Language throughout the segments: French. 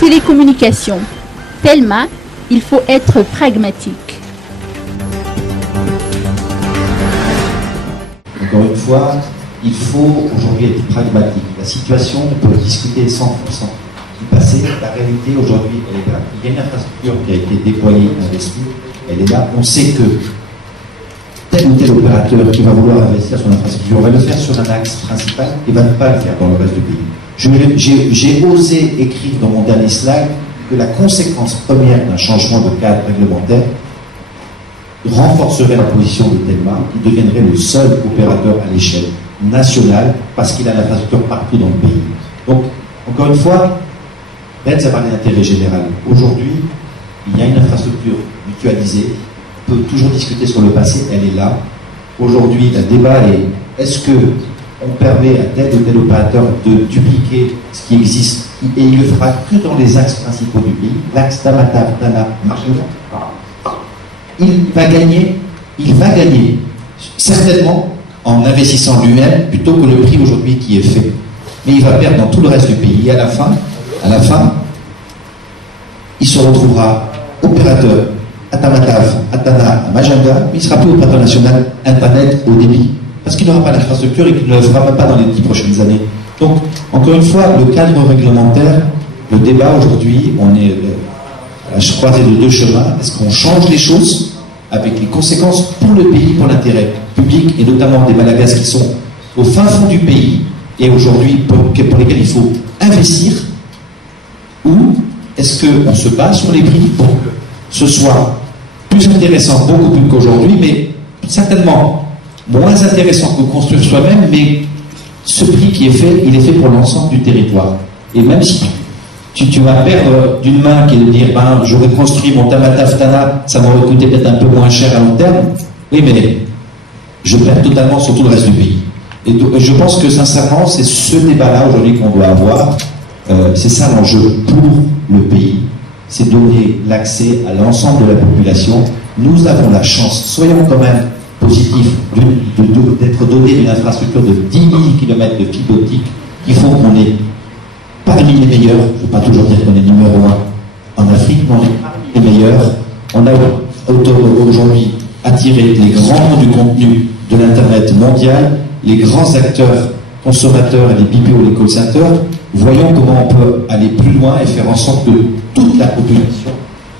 Télécommunications. Tellement, il faut être pragmatique. Encore une fois, il faut aujourd'hui être pragmatique. La situation, on peut discuter 100% du passé. La réalité aujourd'hui, elle est là. Il y a une infrastructure qui a été déployée, investie, elle est là. On sait que tel ou tel opérateur qui va vouloir investir sur l'infrastructure va le faire sur un axe principal et va ne pas le faire dans le reste du pays. J'ai osé écrire dans mon dernier slide que la conséquence première d'un changement de cadre réglementaire renforcerait la position de Telma, qui deviendrait le seul opérateur à l'échelle nationale parce qu'il a l'infrastructure partout dans le pays. Donc, encore une fois, Ben, ça parle d'intérêt général. Aujourd'hui, il y a une infrastructure mutualisée. On peut toujours discuter sur le passé, elle est là. Aujourd'hui, le débat est est-ce qu'on permet à tel ou tel opérateur de dupliquer ce qui existe et il le fera que dans les axes principaux du pays, l'axe Tamatave, Tana, Marchena. Il va gagner certainement en investissant lui-même plutôt que le prix aujourd'hui qui est fait. Mais il va perdre dans tout le reste du pays. Et à la fin, il se retrouvera opérateur à Tamatave, à Tana, à Majanda, mais il ne sera plus opérateur national Internet au débit. Parce qu'il n'aura pas l'infrastructure et qu'il ne le fera même pas dans les 10 prochaines années. Donc, encore une fois, le cadre réglementaire, le débat aujourd'hui, on est à la croisée de deux chemins. Est-ce qu'on change les choses avec les conséquences pour le pays, pour l'intérêt public, et notamment des Malagasy qui sont au fin fond du pays, et aujourd'hui pour lesquels il faut investir, ou est-ce qu'on se bat sur les prix pour que ce soit plus intéressant, beaucoup plus qu'aujourd'hui, mais certainement moins intéressant que construire soi-même, mais ce prix qui est fait, il est fait pour l'ensemble du territoire. Et même si tu vas perdre d'une main qui est de dire j'aurais construit mon Tamatave Tana, ça m'aurait coûté peut-être un peu moins cher à long terme, oui, mais je perds totalement sur tout le reste du pays. Et je pense que sincèrement, c'est ce débat-là aujourd'hui qu'on doit avoir. C'est ça l'enjeu pour le pays, c'est donner l'accès à l'ensemble de la population. Nous avons la chance, soyons quand même positifs, d'être doté d'une infrastructure de 10 000 km de fibre optique qui font qu'on est parmi les meilleurs. Je ne veux pas toujours dire qu'on est numéro 1 en Afrique, mais on est parmi les meilleurs. On a aujourd'hui attiré les grands noms du contenu de l'Internet mondial, les grands acteurs consommateurs et les BPO, les call centers. Voyons comment on peut aller plus loin et faire en sorte que toute la population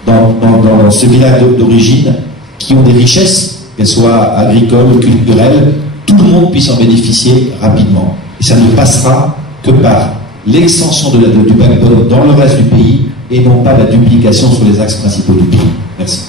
dans ce village d'origine, qui ont des richesses, qu'elles soient agricoles, culturelles, tout le monde puisse en bénéficier rapidement. Et ça ne passera que par l'extension du backbone dans le reste du pays et non pas la duplication sur les axes principaux du pays. Merci.